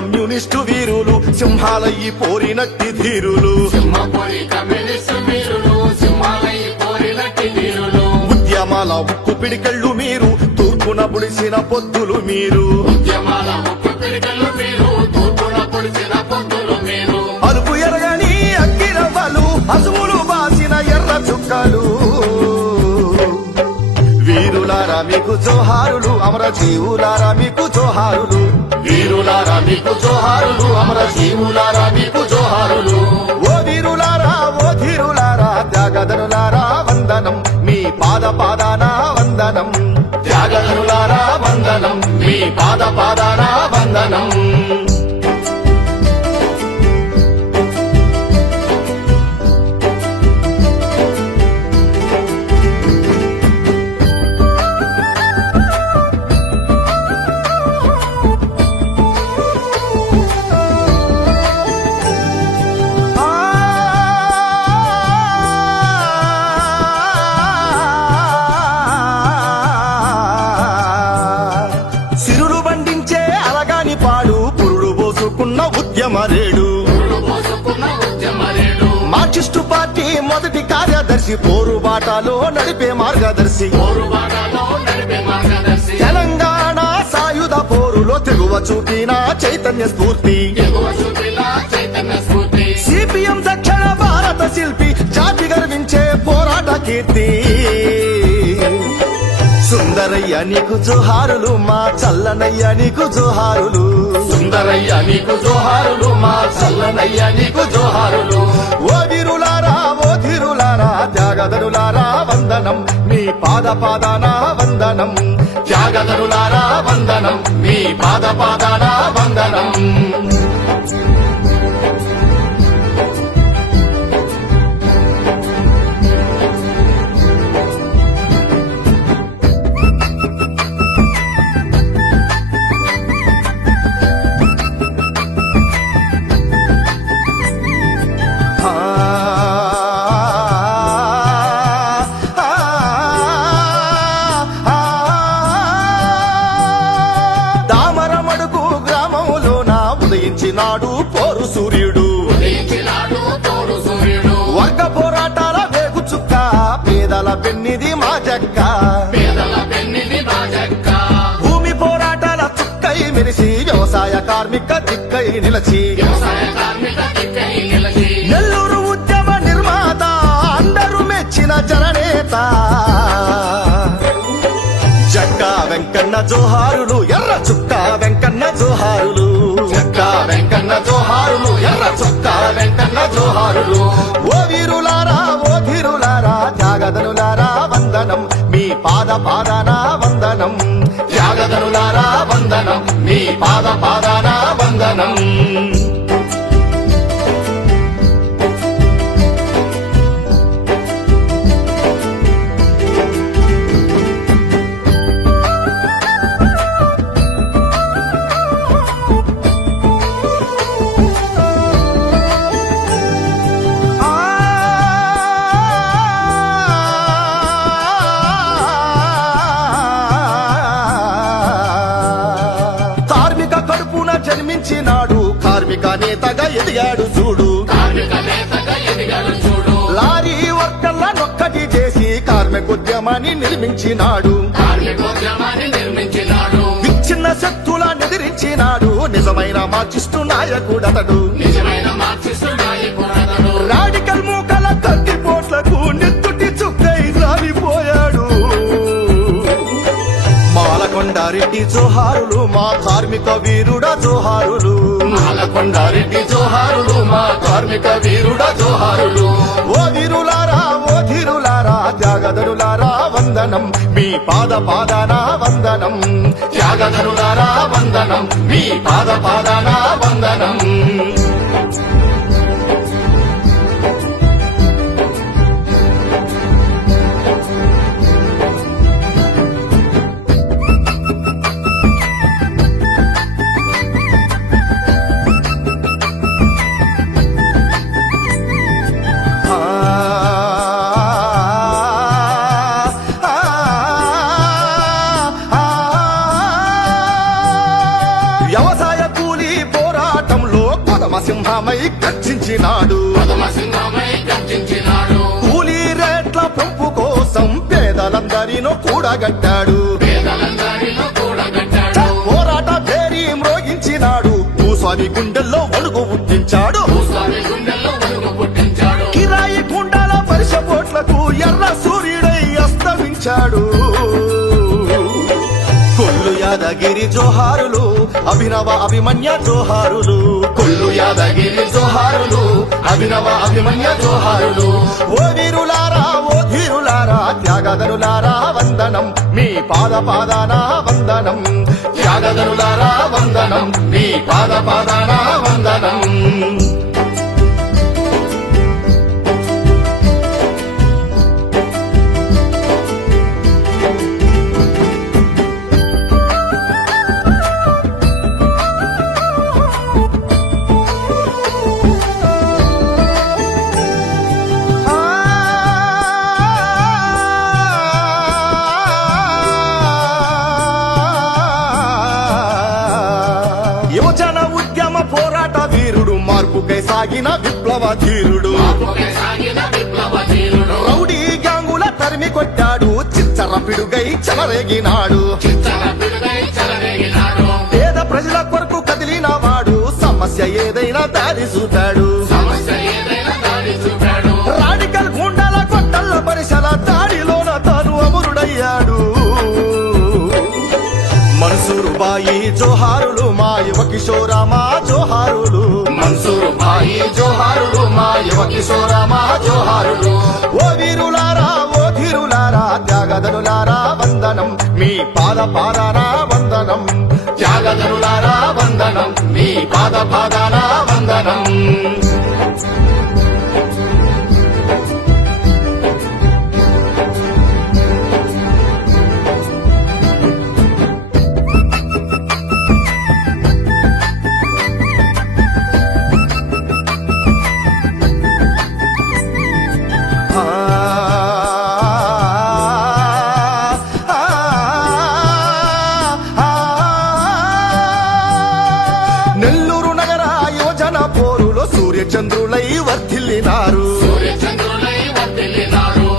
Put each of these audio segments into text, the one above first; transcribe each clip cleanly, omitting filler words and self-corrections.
communist వీరులు సింహాలయ్యి పోరినట్టి ధీరులు ఉద్యమాల ఉక్కు పిడికెళ్ళు మీరు తూర్పున పుడిసిన పొద్దులు మీరు అలుపు ఎరగని అగ్గిరవ్వలు అసువులు బాసిన ఎర్ర చుక్కలు వీరులారా మీకు జోహారులు అమరజీవులారా మీకు జోహారులు వీరులారా మీకు జోహారులు అమరజీవులారా మీకు జోహారులు ఓ వీరులారా ఓ ధీరులారా త్యాగధనులారా వందనం మీ పాదాన వందనం త్యాగధనులారా వందనం మీ పాదాన వందనం ఉద్యమరేడు మార్క్సిస్టు పార్టీ మొదటి కార్యదర్శి పోరుబాటలో నడిపే మార్గదర్శి తెలంగాణ సాయుధ పోరులో తెగువ చూపిన చైతన్య స్ఫూర్తి సిపిఎం దక్షిణ భారత శిల్పి జాతి గర్వించే పోరాట కీర్తి సుందరయ్య నీకు జోహారులు మా చల్లనయ్య నీకు జోహారులు సుందరయ్య నీకు జోహారులు మా చల్లనయ్య నీకు జోహారులు ఓ వీరులారా ఓ ధీరులారా త్యాగధనులారా వందనం మీ పాదాన వందనం త్యాగధనులారా వందనం మీ పాదాన వందనం ఉదయించినాడు పోరు సూర్యుడు వర్గ పోరాటాల వేగు చుక్క పేదల పెన్నిది మా జక్క భూమి పోరాటాల చుక్కై మెరిసి వ్యవసాయ కార్మిక దిక్కై నిలచి నెల్లూరు ఉద్యమ నిర్మాత అందరూ మెచ్చిన జననేత జక్క వెంకన్న జోహారులు ఎర్ర చుక్క వెంకన్న జోహారులు జక్క వెంకన్న జోహారులు ఎర్ర చుక్క వెంకన్న జోహారులు ఓ వీరులారా ఓ ధీరులారా త్యాగధనులారా వందనం మీ పాదాన వందనం త్యాగధనులారా వందనం మీ పాదాన వందనం జన్మించినాడు కార్మిక నేతగా ఎదిగాడు చూడు లారీ వర్కర్ల నొక్కటి చేసి కార్మికోద్యమాన్ని నిర్మించినాడు విచ్ఛిన్న శక్తుల ఎదిరించినాడు నిజమైన మార్క్సిస్టు నాయకుడతడు రాడికల్ మూకల కత్తిపోట్లకు నెత్తుటి చుక్కై రాలిపోయాడు మాలకొండారెడ్డి జోహారులు మా కార్మిక వీరుడ జోహారులు మాలకొండారెడ్డి జోహారులు మా కార్మిక వీరుడ జోహారులు ఓ వీరులారా ఓ ధీరులారా త్యాగధనులారా వందనం మీ పాదాన వందనం త్యాగధనులారా వందనం మీ పాదాన వందనం వ్యవసాయ కూలీ పోరా గర్జించినాడు కూలీ రేట్ల పెంపు కోసం పేదలందరినో కూడగట్టాడు పోరాట పేరి మ్రోగించినాడు భూస్వామి గుండెల్లో వణుకు పుట్టించాడు కిరాయి గుండాల పరిసపోట్లకు ఎర్ర సూర్యుడై అస్తమించాడు కొల్లు యాదగిరి జోహారులు అభినవ అభిమన్య జోహారులు కొల్లు యాదగిరి జోహారులు అభినవ అభిమన్య జోహారులు ఓ వీరులారా ఓ ధీరులారా త్యాగదనులారా వందనం మీ పాదాన వందనం త్యాగదనులారా వందనం మీ పాదాన వందనం యువజన ఉద్యమ పోరాట వీరుడు మార్పుకై సాగిన విప్లవ ధీరుడు రౌడీ గ్యాంగుల తరిమి కొట్టాడు చిచ్చర పిడుగై చెలరేగినాడు పేద ప్రజల కొరకు కదిలిన వాడు సమస్య ఏదైనా దారి చూపాడు రాడికల్ గుండాల కొట్టల్ల పరిసల దాడిలోన తాను అమరుడయ్యాడు మన్సూరు బాయి జోహారులు మా యువ కిషోర మా జోహారులు మన్సూరు బాయి జోహారులు మా యువ కిషోర మా జోహారులు ఓ వీరులారా ఓ ధీరులారా త్యాగదనులారా వందనం మీ పాదాన వందనం త్యాగదనులారా వందనం మీ పాదాన వందనం నెల్లూరు నగర యువజన పోరులో సూర్యచంద్రులై వర్ధిల్లినారు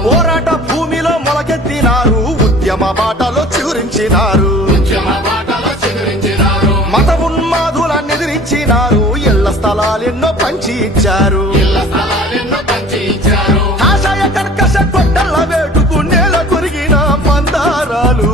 పోరాట భూమిలో మొలకెత్తినారు ఉద్యమ బాటలో చిగురించినారు మత ఉన్మాదులను ఎదిరించినారు ఇళ్ల స్థలాలెన్నో పంచి ఇచ్చారు ఆశయ కర్కశ కొట్టల్ల వేటుకు నేల కొరిగిన మందారాలు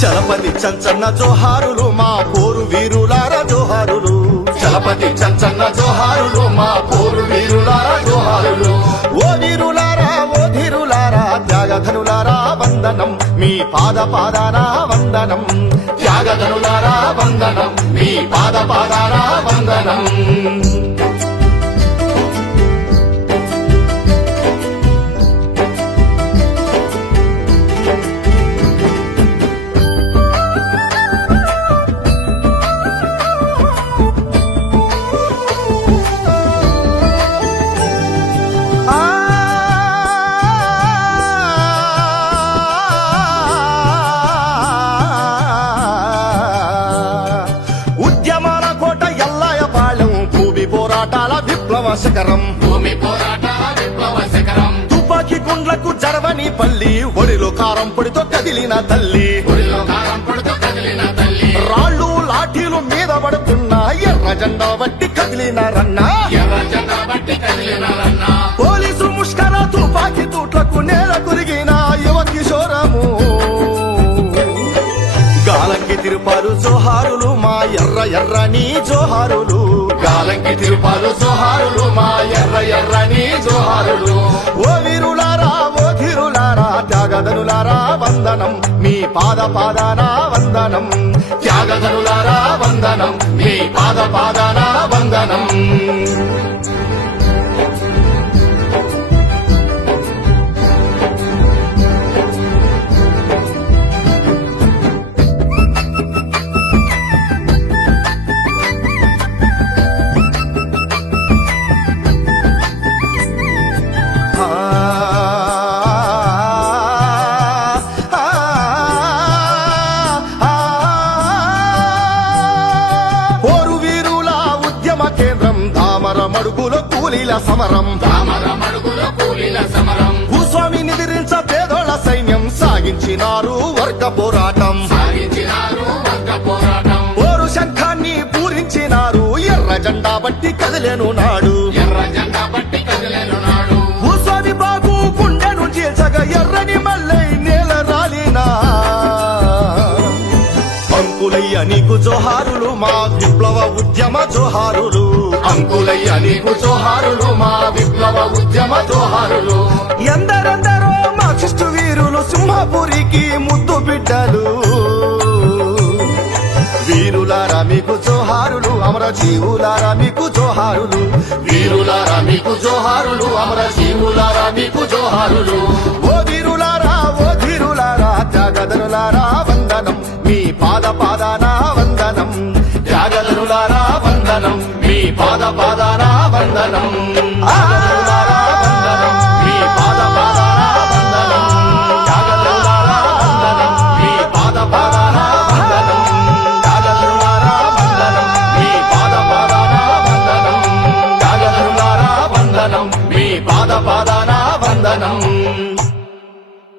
చలపతి చంచన్న జోహారులు మా పోరు వీరులారా జోహారులు చలపతి చంచన్న జోహారులు మా పోరు వీరులారా జోహారులు ఓ వీరులారా ఓ ధీరులారా త్యాగధనులారా వందనం మీ పాదాన వందనం త్యాగధనులారా వందనం మీ పాదాన వందనం శకరం భూమి పోరాటాల విప్లవ శకరం తుపాకీ గుండ్లకు జరవని పల్లి ఒడిలో కారం పొడితో కదిలిన తల్లి రాళ్ళు లాఠీలు మీద పడుతున్నా ఎర్ర జెండా బట్టి కదిలిన రన్నా పోలీసు ముష్కర తుపాకీ తూట్లకు నేల కొరిగిన యువ కిషోరము గాలంకి తిరుపాలు జోహారులు మా ఎర్రని జోహారులు గాలంకి తిరుపాలు జోహారులు మా ఎర్రని జోహారులు ఓ వీరులారా ఓ ధీరులారా త్యాగధనులారా వందనం మీ పాదాన వందనం త్యాగధనులారా వందనం మీ పాదాన వందనం మడుగులో కూలీల సమరం తామర మడుగుల కూలీల సమరం భూస్వామి నిదిరించ పేదోళ్ల సైన్యం సాగించినారు వర్గ పోరాటం సాగించినారు వర్గ పోరాటం పోరు శంఖాన్ని పూరించినారు ఎర్ర జెండా బట్టి కదిలేను నాడు ఎర్ర జెండా పట్టి కదిలేను నాడు భూస్వామి బాబు గుండెను చీల్చగా ఎర్రని మల్లై నేల రాలినా అంకులయ్య నీకు జోహారులు మా విప్లవ ఉద్యమ జోహారులు అంకులయ్య నీకు జోహారులు మా విప్లవ ఉద్యమ జోహారులు ఎందరెందరో మార్క్సిస్టు వీరులు సింహపురికి ముద్దు బిడ్డలు వీరులారా మీకు జోహారులు అమర జీవులారా మీకు జోహారులు వీరులారా మీకు జోహారులు అమర జీవులారా మీకు జోహారులు ఓ వీరులారా ఓ ధీరులారా త్యాగధనులారా వందనం మీ పాదాన వందనం త్యాగధనులారా వందనం మీ పాదాన వందనం